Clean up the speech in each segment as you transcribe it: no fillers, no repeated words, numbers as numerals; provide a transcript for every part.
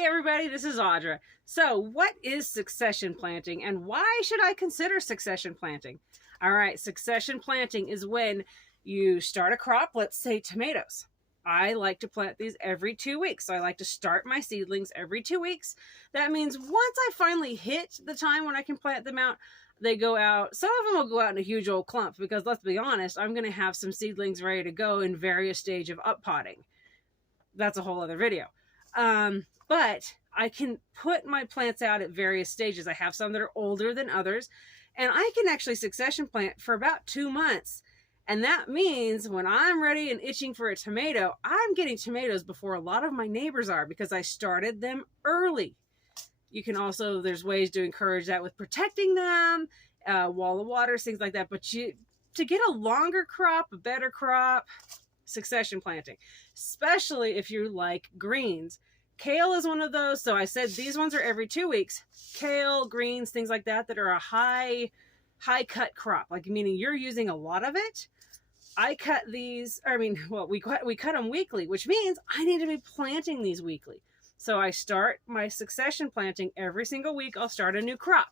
Hey everybody, this is Audra. So what is succession planting and why should I consider succession planting? All right, succession planting is when you start a crop, let's say tomatoes. I like to plant these every 2 weeks. So I like to start my seedlings every 2 weeks. That means once I finally hit the time when I can plant them out, they go out. Some of them will go out in a huge old clump because let's be honest, I'm going to have some seedlings ready to go in various stages of uppotting. That's a whole other video. But I can put my plants out at various stages. I have some that are older than others, and I can actually succession plant for about 2 months. And that means when I'm ready and itching for a tomato, I'm getting tomatoes before a lot of my neighbors are because I started them early. You can also, there's ways to encourage that with protecting them, wall of water, things like that. But to get a longer crop, a better crop, succession planting, especially if you like greens. Kale is one of those. So I said these ones are every 2 weeks. Kale, greens, things like that are a high cut crop, like meaning you're using a lot of it. I cut these, we cut them weekly, which means I need to be planting these weekly. So I start my succession planting every single week. I'll start a new crop.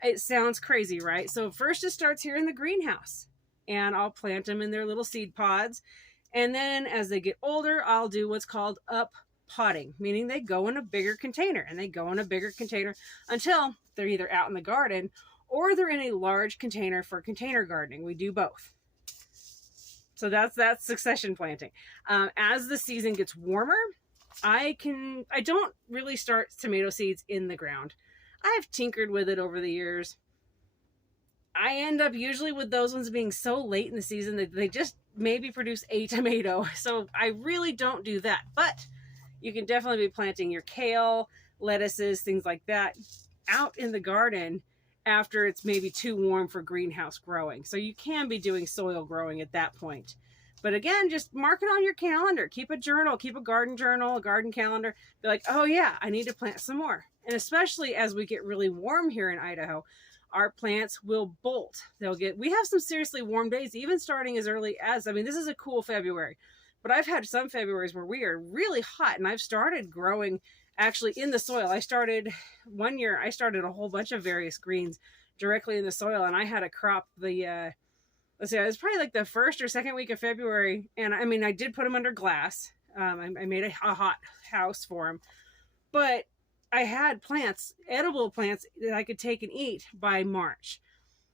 It sounds crazy, right? So first it starts here in the greenhouse and I'll plant them in their little seed pods. And then as they get older, I'll do what's called uppotting, meaning they go in a bigger container and they go in a bigger container until they're either out in the garden or they're in a large container for container gardening. We do both. So that's succession planting. As the season gets warmer, I don't really start tomato seeds in the ground. I've tinkered with it over the years. I end up usually with those ones being so late in the season that they just maybe produce a tomato. So I really don't do that. But you can definitely be planting your kale, lettuces, things like that out in the garden after it's maybe too warm for greenhouse growing. So you can be doing soil growing at that point. But again, just mark it on your calendar. Keep a journal, keep a garden journal, a garden calendar. Be like, oh yeah, I need to plant some more. And especially as we get really warm here in Idaho, our plants will bolt. We have some seriously warm days, even starting as early as, this is a cool February, but I've had some Februaries where we are really hot and I've started growing actually in the soil. One year, I started a whole bunch of various greens directly in the soil and I had a crop it was probably like the first or second week of February. And I did put them under glass. I made a hot house for them, but I had plants, edible plants that I could take and eat by March.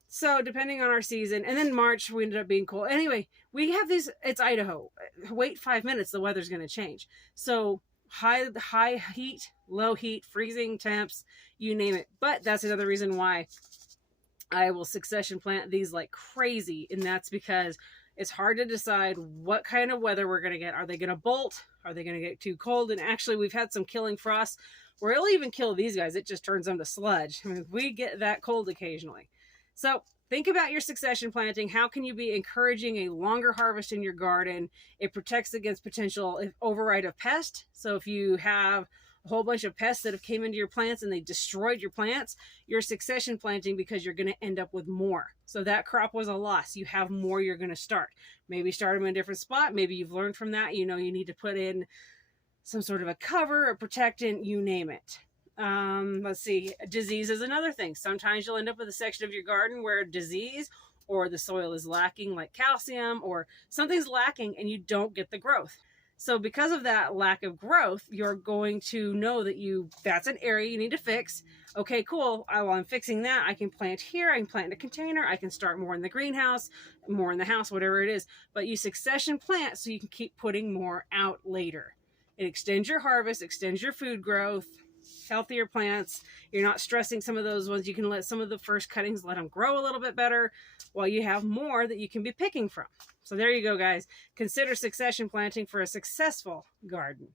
So depending on our season, and then March we ended up being cool. Anyway, we have these, it's Idaho. Wait 5 minutes, the weather's going to change. So high heat, low heat, freezing temps, you name it. But that's another reason why I will succession plant these like crazy. And that's because it's hard to decide what kind of weather we're going to get. Are they going to bolt? Are they going to get too cold? And actually we've had some killing frosts where it'll even kill these guys. It just turns them to sludge. We get that cold occasionally. So think about your succession planting. How can you be encouraging a longer harvest in your garden? It protects against potential override of pest. So if you have a whole bunch of pests that have came into your plants and they destroyed your plants, you're succession planting because you're going to end up with more. So that crop was a loss. You have more you're going to start. Maybe start them in a different spot. Maybe you've learned from that. You need to put in some sort of a cover, a protectant, you name it. Let's see, disease is another thing. Sometimes you'll end up with a section of your garden where disease or the soil is lacking like calcium or something's lacking and you don't get the growth. So because of that lack of growth, you're going to know that that's an area you need to fix. Okay, cool. While I'm fixing that, I can plant here. I can plant in a container. I can start more in the greenhouse, more in the house, whatever it is. But you succession plant so you can keep putting more out later. It extends your harvest, extends your food growth, healthier plants. You're not stressing some of those ones. You can let some of the first cuttings, let them grow a little bit better while you have more that you can be picking from. So there you go, guys. Consider succession planting for a successful garden.